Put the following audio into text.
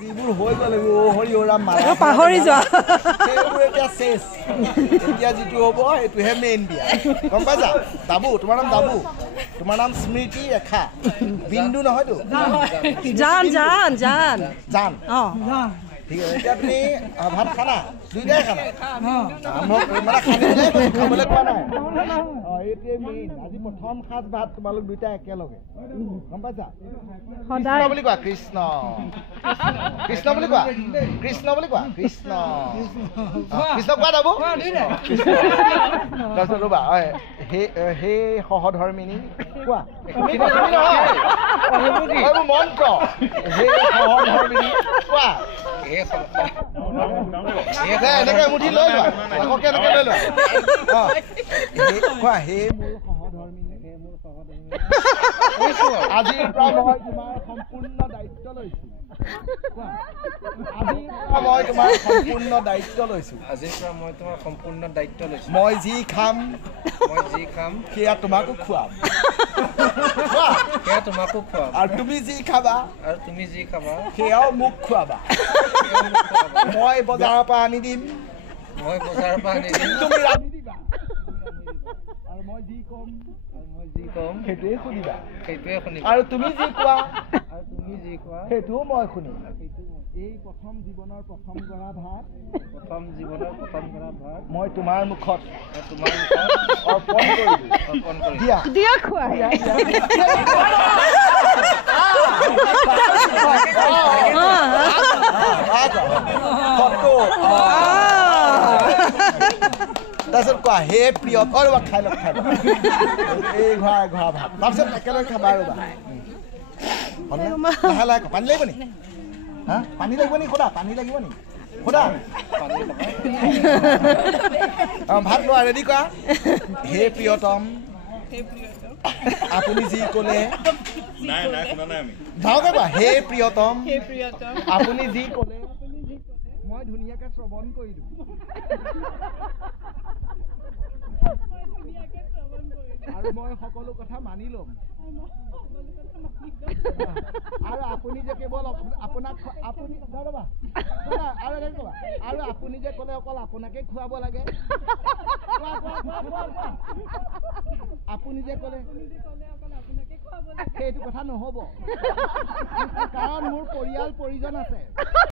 যিবোৰ হৈ গ'লে হৰি ওৰাম মাৰা পাহৰি যোৱা সেইবোৰ এতিয়া চেছ এতিয়া যিটো হ'ব সেইটোহে মেইন দিয়া গম পাইছা দাবু তোমাৰ নাম দাবু তোমাৰ নাম স্মৃতি ৰেখা বিন্দু নহয়তো জান জান জান জান ঠিক আছে এতিয়া তুমি ভাত খানা দুইটাই খানা মানে খাবলৈ পোৱা নাই এইটোৱে মেইন আজি প্ৰথম সাজ ভাত তোমালোক দুইটা একেলগে গম পাইছা কৃষ্ণ বুলি কোৱা কৃষ্ণ কৃষ্ণ বুলি কোৱা কৃষ্ণ বুলি কোৱা কৃষ্ণ কৃষ্ণ কোৱা দাবু তাৰপিছত ৰ'বা সেই সহধৰ্মিনী কোৱা মন্ত্ৰ সেই সহধৰ্মিনী কোৱা এনেকে মুঠি লৈ লোৱা আকৌ কেনেকে লৈ লোৱা কোৱা সেই মোৰ সহধৰ্মিনী আজিৰ পৰা মই তোমাৰ সম্পূৰ্ণ দায়িত্ব লৈছো মই তোমাৰ সম্পূৰ্ণ দায়িত্ব লৈছো আজিৰ পৰা মই তোমাৰ সম্পূৰ্ণ দায়িত্ব লৈছো মই যি খাম সেয়া তোমাকো খুৱাম সেয়া তোমাকো খুৱাম আৰু তুমি যি খাবা সেয়াও মোক খুৱাবা মই বজাৰৰ পৰা আনি দিম তুমি ৰান্ধি দিবা আৰু মই যি কম সেইটোৱে শুনিবা আৰু তুমি যি কোৱা সেইটোও মই শুনিম এই প্ৰথম জীৱনৰ প্ৰথম গৰা ভাত মই তোমাৰ মুখত অৰ্পণ কৰিলো দিয়া খোৱা তাৰপিছত কোৱা হে প্ৰিয় ৰ'বা খাই লওক এই ঘৰা ভাত তাৰপিছত একেলগে খাবা ৰ'বা লাহে লাহে পানী লাগিব নি হা পানী লাগিব নি সোধা পানী লাগিব নি সোধা ভাত লোৱা ৰেডি কৰা হে প্ৰিয়তম আপুনি যি ক'লে ভালকে কোৱা হে প্ৰিয়তম আপুনি যি ক'লে মই ধুনীয়াকে শ্ৰৱণ কৰিলো আৰু মই সকলো কথা মানি ল'ম আৰু আপুনি যে কেৱল আপোনাক আৰু আপুনি যে ক'লে অকল আপোনাকে খুৱাব লাগে আপুনি যে ক'লে সেইটো কথা নহ'ব কাৰণ মোৰ পৰিয়াল পৰিজন আছে